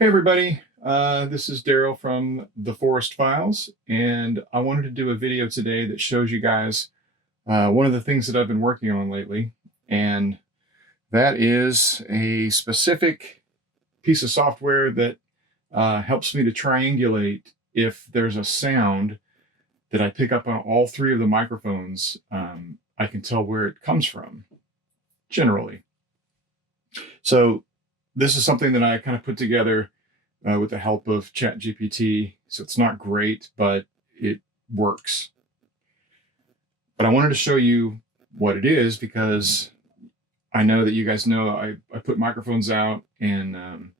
Hey everybody, this is Daryl from the Forest Files, and I wanted to do a video today that shows you guys one of the things that I've been working on lately, and that is a specific piece of software that helps me to triangulate if there's a sound that I pick up on all three of the microphones. I can tell where it comes from, generally. So this is something that I kind of put together with the help of ChatGPT. So it's not great, but it works. But I wanted to show you what it is because I know that you guys know I put microphones out and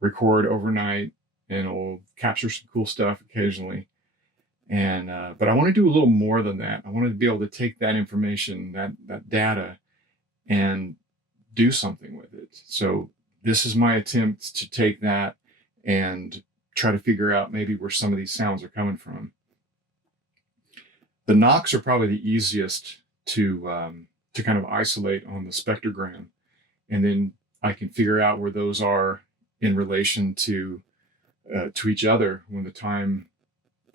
record overnight, and it'll capture some cool stuff occasionally. And but I want to do a little more than that. I wanted to be able to take that information, that data, and do something with it. So this is my attempt to take that and try to figure out maybe where some of these sounds are coming from. The knocks are probably the easiest to kind of isolate on the spectrogram, and then I can figure out where those are in relation to each other when the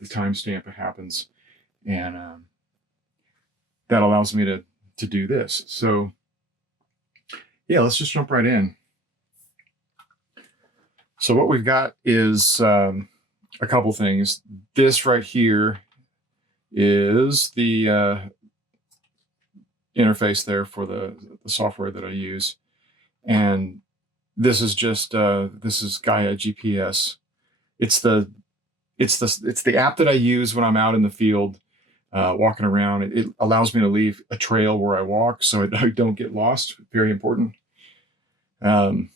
timestamp happens, and that allows me to do this. So yeah, let's just jump right in. So what we've got is a couple things. This right here is the interface there for the software that I use. And this is just, this is Gaia GPS. It's the app that I use when I'm out in the field walking around. It allows me to leave a trail where I walk so I don't get lost. Very important. And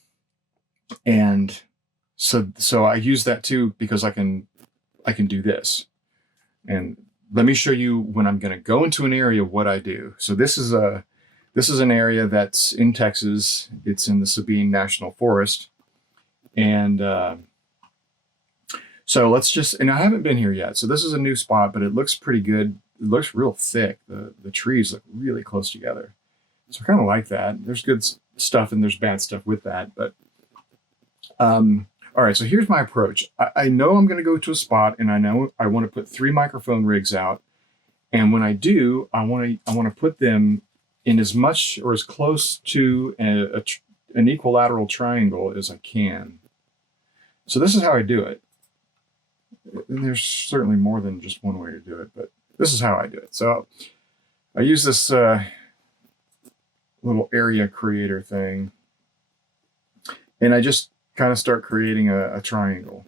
so I use that too because I can do this. And let me show you when I'm going to go into an area what I do. So this is an area that's in Texas. It's in the Sabine National Forest, and so let's just. And I haven't been here yet, so this is a new spot, but it looks pretty good. It looks real thick. The trees look really close together, so I kind of like that. There's good stuff and there's bad stuff with that, but all right, so here's my approach. I know I'm going to go to a spot, and I know I want to put 3 microphone rigs out. And when I do, I want to put them in as much or as close to an equilateral triangle as I can. So this is how I do it. And there's certainly more than just one way to do it, but this is how I do it. So I use this little area creator thing, and I just kind of start creating a triangle,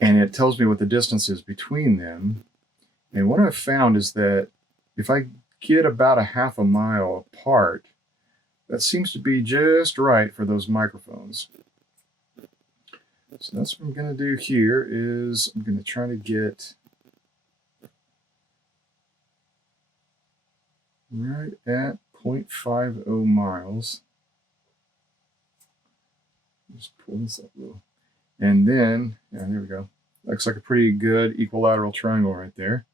and it tells me what the distance is between them. And what I've found is that if I get about a half a mile apart, that seems to be just right for those microphones. So that's what I'm going to do here is I'm going to try to get right at 0.50 miles. Just pull this up a little. And then, yeah, there we go. Looks like a pretty good equilateral triangle right there.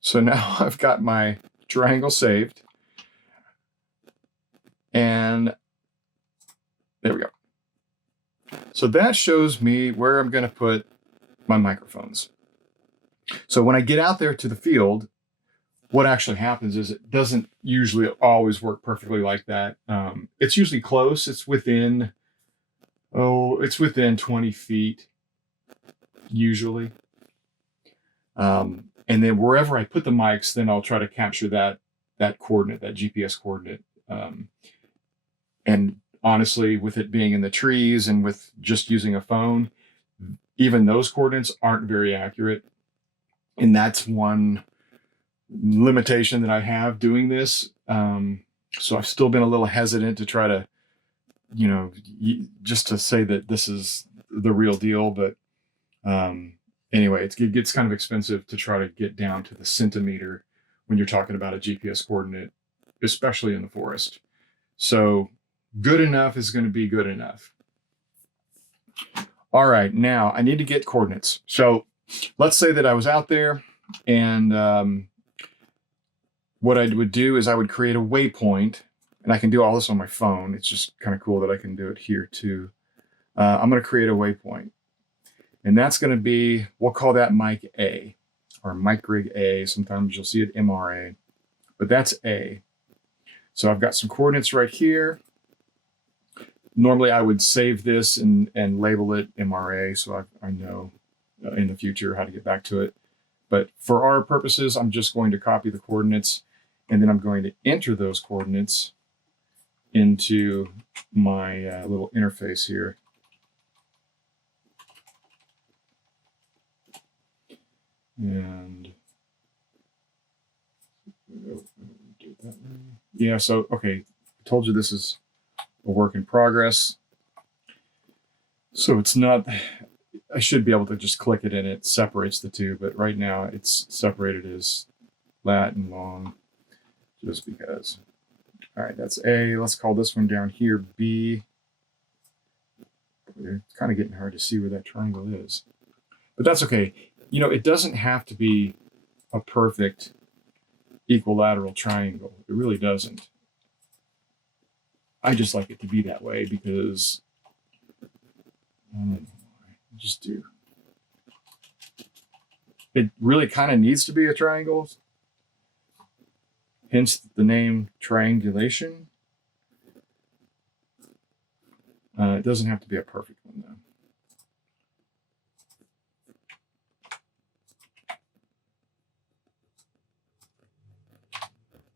So now I've got my triangle saved. And there we go. So that shows me where I'm going to put my microphones. So when I get out there to the field, what actually happens is it doesn't usually always work perfectly like that. It's usually close. It's within 20 feet, usually. And then wherever I put the mics, then I'll try to capture that coordinate, that GPS coordinate. And honestly, with it being in the trees and with just using a phone, even those coordinates aren't very accurate. And that's one limitation that I have doing this. So I've still been a little hesitant to try to, just to say that this is the real deal. But anyway, it gets kind of expensive to try to get down to the centimeter when you're talking about a GPS coordinate, especially in the forest. So good enough is going to be good enough. All right, now I need to get coordinates. So let's say that I was out there And what I would do is I would create a waypoint, and I can do all this on my phone. It's just kind of cool that I can do it here too. I'm going to create a waypoint, and that's going to be, we'll call that mic A or mic rig A. Sometimes you'll see it MRA, but that's A. So I've got some coordinates right here. Normally I would save this and label it MRA so I know in the future how to get back to it. But for our purposes, I'm just going to copy the coordinates, and then I'm going to enter those coordinates into my little interface here. And yeah, so, okay, I told you this is a work in progress. So it's not, I should be able to just click it and it separates the two, but right now it's separated as lat and long just because. All right, that's A. Let's call this one down here B. It's kind of getting hard to see where that triangle is, but that's okay. You know, it doesn't have to be a perfect equilateral triangle. It really doesn't. I just like it to be that way because I don't know why. Just do. It really kind of needs to be a triangle, hence the name triangulation. It doesn't have to be a perfect one though.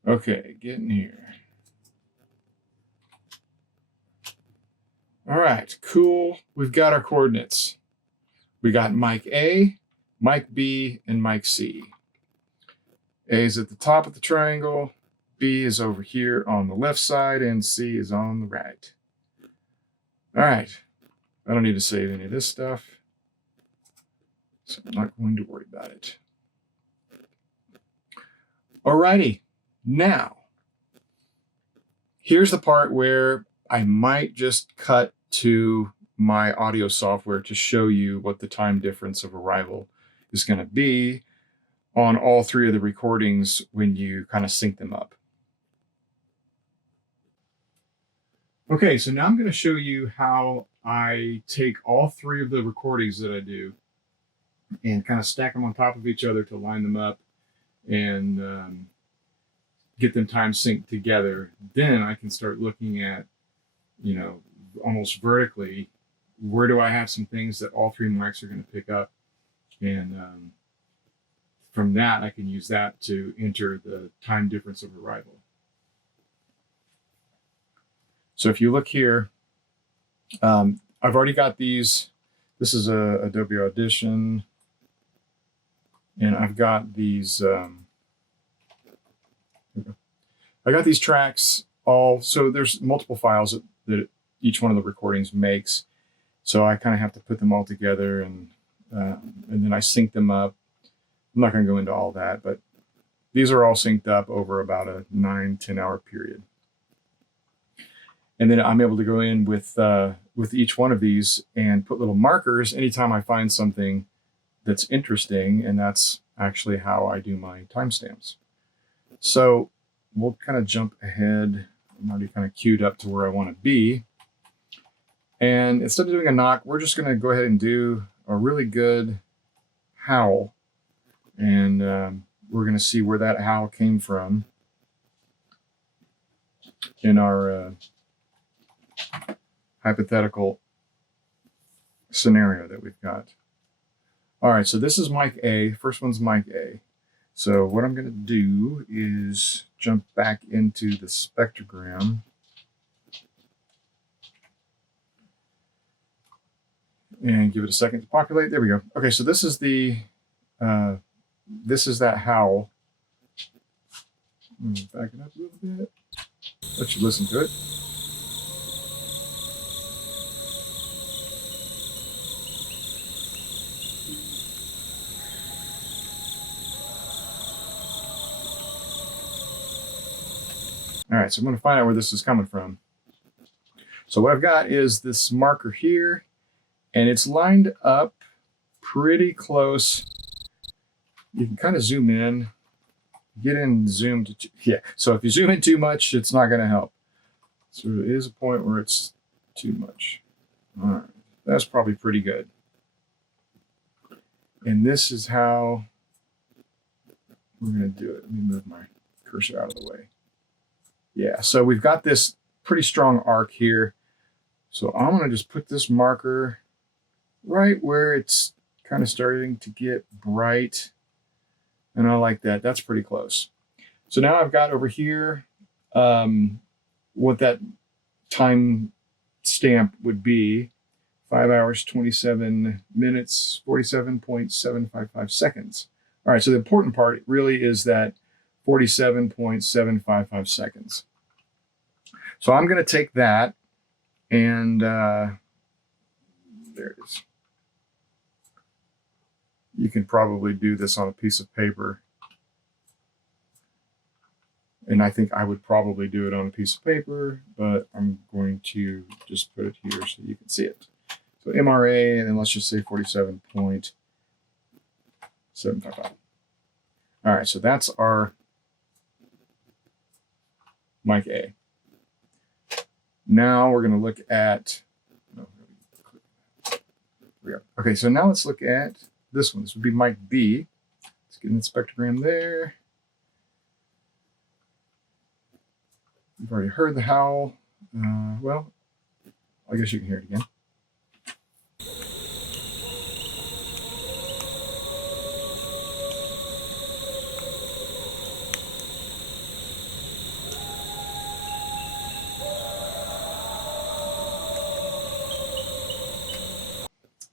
Okay, getting here. All right, cool. We've got our coordinates. We got mic A, mic B, and mic C. A is at the top of the triangle, B is over here on the left side, and C is on the right. All right, I don't need to save any of this stuff, so I'm not going to worry about it. All righty, now, here's the part where I might just cut to my audio software to show you what the time difference of arrival is going to be on all three of the recordings when you kind of sync them up. Okay, so now I'm going to show you how I take all three of the recordings that I do and kind of stack them on top of each other to line them up and get them time synced together. Then I can start looking at, you know, almost vertically, where do I have some things that all three mics are going to pick up? And from that, I can use that to enter the time difference of arrival. So if you look here, I've already got these. This is a Adobe Audition. And I've got these, I got these tracks all, so there's multiple files that each one of the recordings makes. So I kind of have to put them all together and then I sync them up. I'm not going to go into all that, but these are all synced up over about a 9-10 hour period. And then I'm able to go in with each one of these and put little markers anytime I find something that's interesting, and that's actually how I do my timestamps. So we'll kind of jump ahead. I'm already kind of queued up to where I want to be. And instead of doing a knock, we're just going to go ahead and do a really good howl. And we're going to see where that howl came from in our hypothetical scenario that we've got. All right, so this is mic A. First one's mic A. So what I'm going to do is jump back into the spectrogram. And give it a second to populate. There we go. Okay, so this is the that howl. Let me back it up a little bit. Let you listen to it. All right, so I'm going to find out where this is coming from. So what I've got is this marker here, and it's lined up pretty close You can kind of zoom in, get in zoomed. Yeah, so if you zoom in too much, it's not going to help. So it is a point where it's too much. All right, that's probably pretty good. And this is how we're going to do it. Let me move my cursor out of the way. Yeah, so we've got this pretty strong arc here. So I'm going to just put this marker right where it's kind of starting to get bright. And I like that. That's pretty close. So now I've got over here what that time stamp would be. 5 hours, 27 minutes, 47.755 seconds. All right, so the important part really is that 47.755 seconds. So I'm going to take that and there it is. You can probably do this on a piece of paper. And I think I would probably do it on a piece of paper, but I'm going to just put it here so you can see it. So MRA, and then let's just say 47.755. All right, so that's our mic A. Now we're going to look at, okay, so now let's look at this one. This would be mic B. Let's get an spectrogram there. You've already heard the howl. Well, I guess you can hear it again.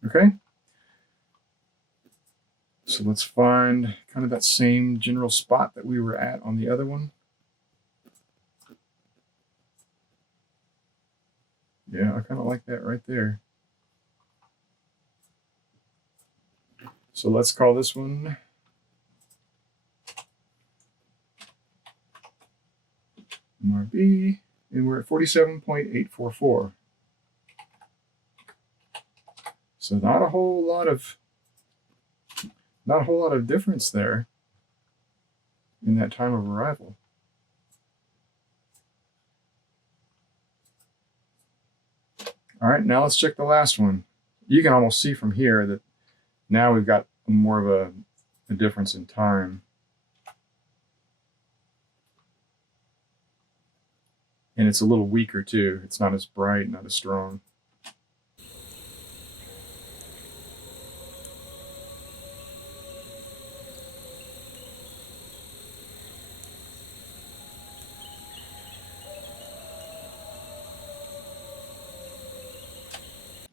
Okay. So let's find kind of that same general spot that we were at on the other one. Yeah, I kind of like that right there. So let's call this one MRB, and we're at 47.844. So not a whole lot of difference there in that time of arrival. All right, now let's check the last one. You can almost see from here that now we've got more of a difference in time. And it's a little weaker too. It's not as bright, not as strong.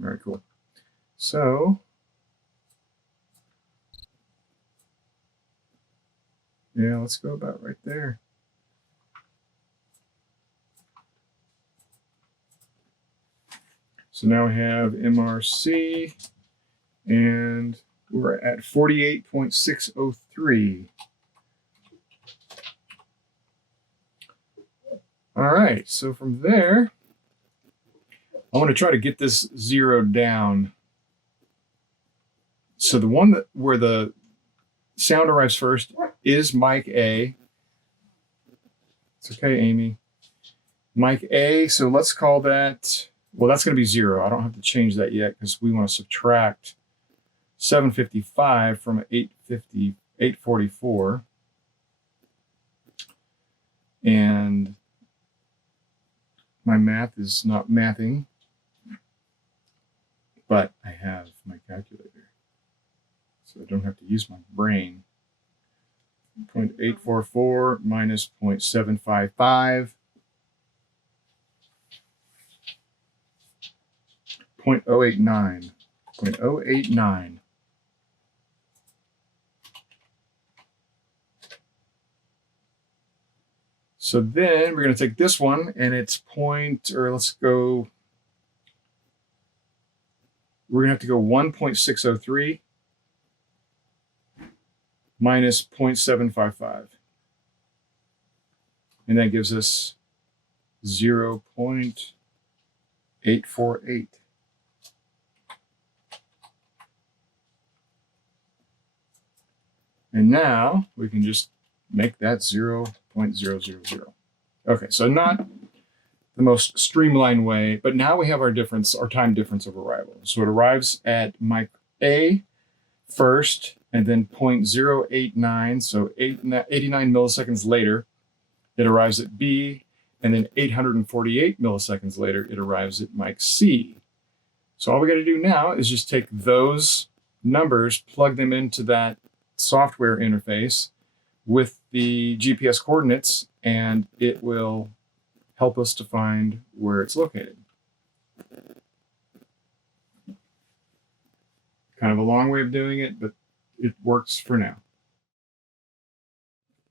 Very cool. So, yeah, let's go about right there. So now we have MRC, and we're at 48.603. All right, so from there, I want to try to get this zeroed down. So the one where the sound arrives first is mic A. It's okay, Amy. Mic A, so let's call that, well, that's going to be 0. I don't have to change that yet because we want to subtract 755 from 844. And my math is not mathing, but I have my calculator, so I don't have to use my brain. 0.844 minus 0.755. 0.089. 0.089. So then we're going to take this one and it's let's go, we're going to have to go 1.603 minus 0.755. And that gives us 0.848. And now we can just make that 0.000. Okay, so not the most streamlined way, but now we have our time difference of arrival. So it arrives at mic A first, and then 0.089, so 89 milliseconds later, it arrives at B, and then 848 milliseconds later, it arrives at mic C. So all we got to do now is just take those numbers, plug them into that software interface with the GPS coordinates, and it will help us to find where it's located. Kind of a long way of doing it, but it works for now.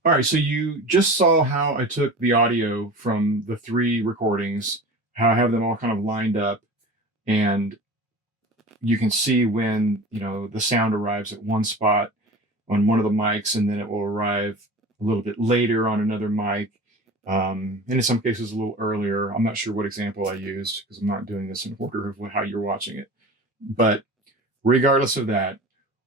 All right, so you just saw how I took the audio from the 3 recordings, how I have them all kind of lined up, and you can see when, the sound arrives at one spot on one of the mics, and then it will arrive a little bit later on another mic. And in some cases a little earlier. I'm not sure what example I used because I'm not doing this in order of how you're watching it. But regardless of that,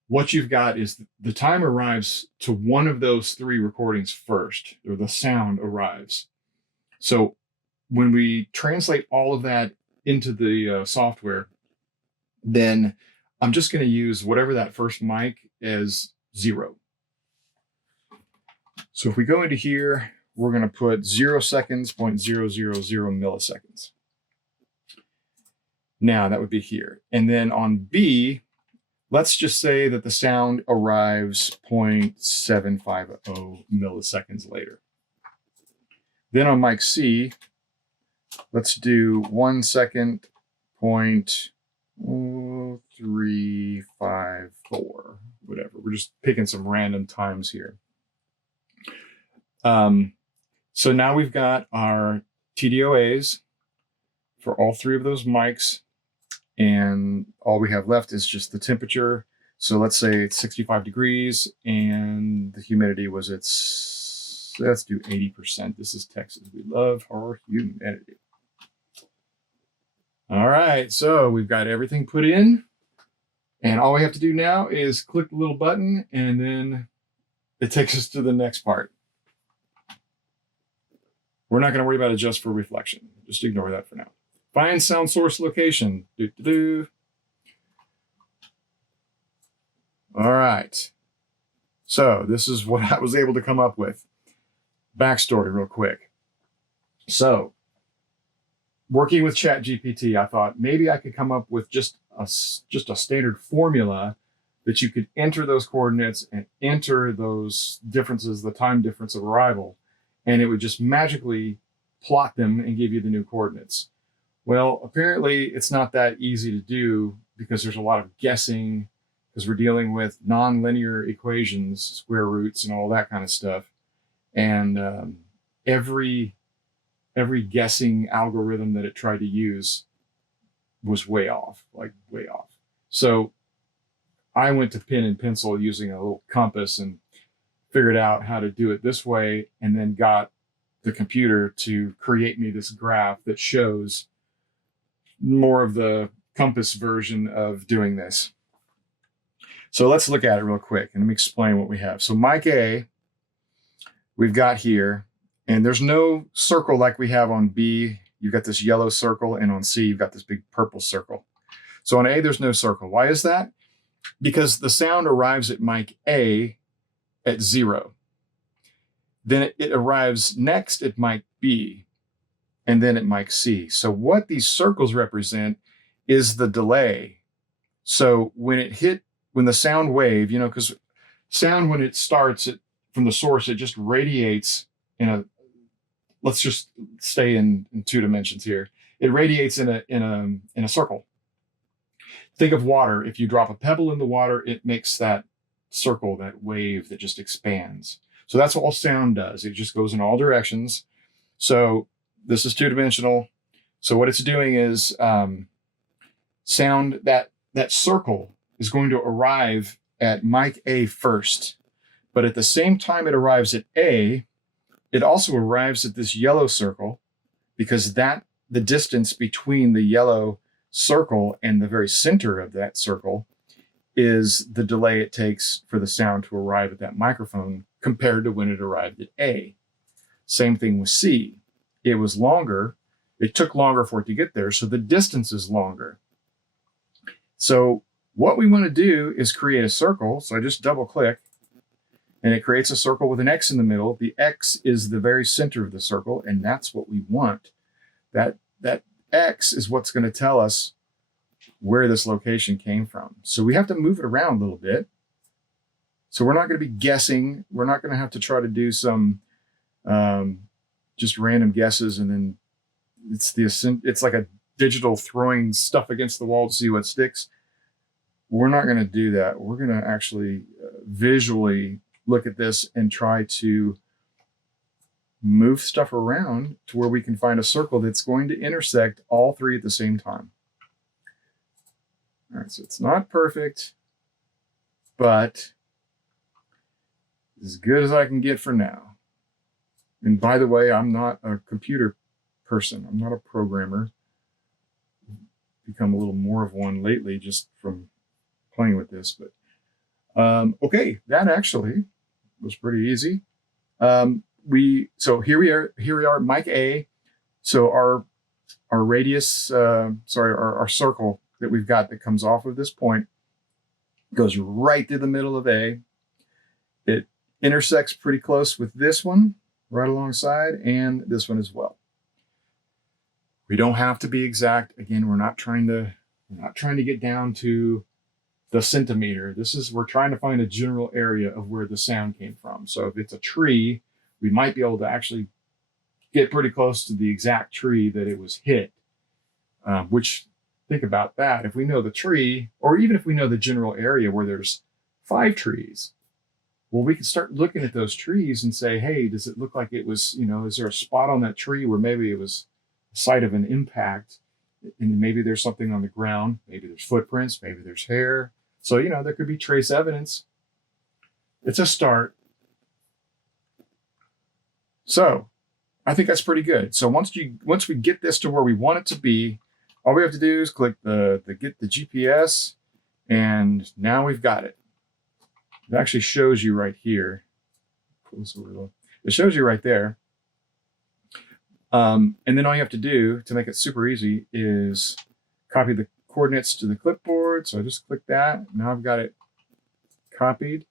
what you've got is the time arrives to one of those 3 recordings first, or the sound arrives. So when we translate all of that into the software, then I'm just going to use whatever that first mic as 0. So if we go into here, we're going to put 0 seconds, 0.000 milliseconds. Now that would be here. And then on B, let's just say that the sound arrives 0.750 milliseconds later. Then on mic C, let's do 1 second, 0.354, whatever. We're just picking some random times here. So now we've got our TDOAs for all 3 of those mics, and all we have left is just the temperature. So let's say it's 65 degrees and the humidity was let's do 80%. This is Texas. We love our humidity. All right, so we've got everything put in, and all we have to do now is click the little button, and then it takes us to the next part. We're not going to worry about adjust for reflection. Just ignore that for now. Find sound source location. All right. So this is what I was able to come up with. Backstory real quick. So working with ChatGPT, I thought maybe I could come up with just a standard formula that you could enter those coordinates and enter those differences, the time difference of arrival, and it would just magically plot them and give you the new coordinates. Well, apparently it's not that easy to do because there's a lot of guessing, because we're dealing with nonlinear equations, square roots, and all that kind of stuff. And every guessing algorithm that it tried to use was way off, like way off. So I went to pen and pencil using a little compass and figured out how to do it this way, and then got the computer to create me this graph that shows more of the compass version of doing this. So let's look at it real quick and let me explain what we have. So mic A, we've got here, and there's no circle like we have on B. You've got this yellow circle, and on C, you've got this big purple circle. So on A, there's no circle. Why is that? Because the sound arrives at mic A at 0. Then it arrives next at mic B, and then at mic C. So what these circles represent is the delay. So when the sound wave, because sound, when it starts from the source, it just radiates let's just stay in 2 dimensions here. It radiates in a circle. Think of water. If you drop a pebble in the water, it makes that circle, that wave that just expands. So that's all sound does. It just goes in all directions. So this is 2-dimensional. So what it's doing is sound, that circle is going to arrive at mic A first. But at the same time it arrives at A, it also arrives at this yellow circle, because the distance between the yellow circle and the very center of that circle is the delay it takes for the sound to arrive at that microphone compared to when it arrived at A. Same thing with C. It was longer. It took longer for it to get there, so the distance is longer. So what we want to do is create a circle. So I just double click and it creates a circle with an X in the middle. The X is the very center of the circle, and that's what we want. That X is what's going to tell us where this location came from. So we have to move it around a little bit. So we're not going to be guessing. We're not going to have to try to do some just random guesses, and then it's like a digital throwing stuff against the wall to see what sticks. We're not going to do that. We're going to actually visually look at this and try to move stuff around to where we can find a circle that's going to intersect all three at the same time. All right, so it's not perfect, but as good as I can get for now. And by the way, I'm not a computer person. I'm not a programmer. Become a little more of one lately just from playing with this, but okay, that actually was pretty easy. So here we are, mic A. So our radius, our circle that we've got that comes off of this point goes right through the middle of A. It intersects pretty close with this one right alongside, and this one as well. We don't have to be exact. Again, we're not trying to get down to the centimeter. We're trying to find a general area of where the sound came from. So if it's a tree, we might be able to actually get pretty close to the exact tree that it was hit. Which, think about that. If we know the tree, or even if we know the general area where there's 5 trees, well, we can start looking at those trees and say, hey, does it look like it was, is there a spot on that tree where maybe it was the site of an impact, and maybe there's something on the ground, maybe there's footprints, maybe there's hair. So, there could be trace evidence. It's a start. So I think that's pretty good. So once we get this to where we want it to be, all we have to do is click get the GPS, and now we've got it. It actually shows you right here. It shows you right there. And then all you have to do to make it super easy is copy the coordinates to the clipboard. So I just click that. Now I've got it copied.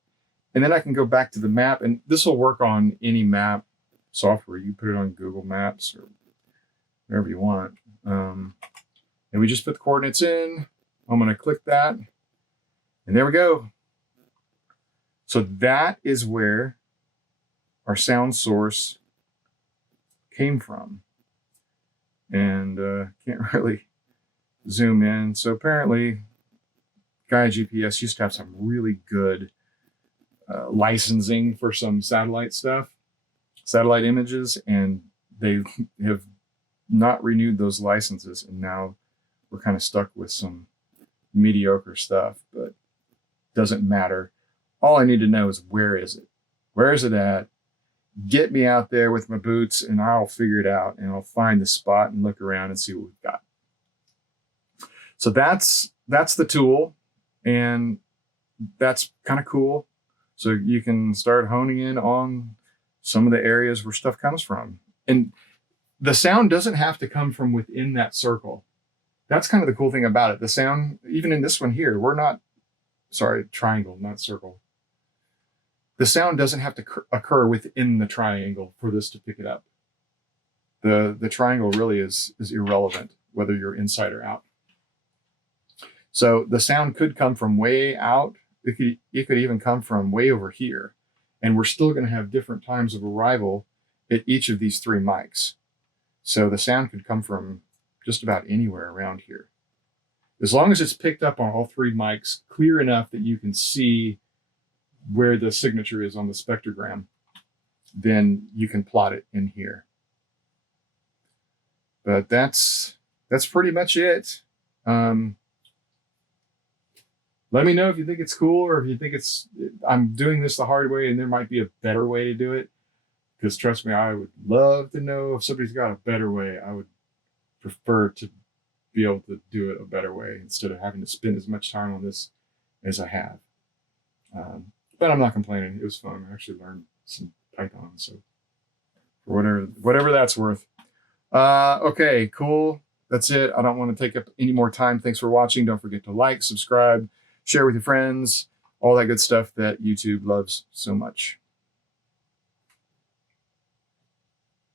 And then I can go back to the map, and this will work on any map software. You put it on Google Maps or wherever you want. And we just put the coordinates in. I'm going to click that, and there we go. So that is where our sound source came from. And can't really zoom in. So apparently Gaia GPS used to have some really good licensing for some satellite images, and they have not renewed those licenses, and now we're kind of stuck with some mediocre stuff, but doesn't matter. All I need to know is where is it? Where is it at? Get me out there with my boots, and I'll figure it out, and I'll find the spot and look around and see what we've got. So that's the tool, and that's kind of cool. So you can start honing in on some of the areas where stuff comes from. And the sound doesn't have to come from within that circle. That's kind of the cool thing about it. The sound, even in this one here, triangle, not circle. The sound doesn't have to occur within the triangle for this to pick it up. The triangle really is irrelevant, whether you're inside or out. So the sound could come from way out. It could even come from way over here. And we're still going to have different times of arrival at each of these 3 mics. So the sound could come from just about anywhere around here. As long as it's picked up on all 3 mics clear enough that you can see where the signature is on the spectrogram, then you can plot it in here. But that's pretty much it. Let me know if you think it's cool, or if you think I'm doing this the hard way and there might be a better way to do it. Because trust me, I would love to know if somebody's got a better way. I would prefer to be able to do it a better way instead of having to spend as much time on this as I have. But I'm not complaining. It was fun. I actually learned some Python, so for whatever that's worth. Okay, cool. That's it. I don't want to take up any more time. Thanks for watching. Don't forget to like, subscribe, share with your friends, all that good stuff that YouTube loves so much.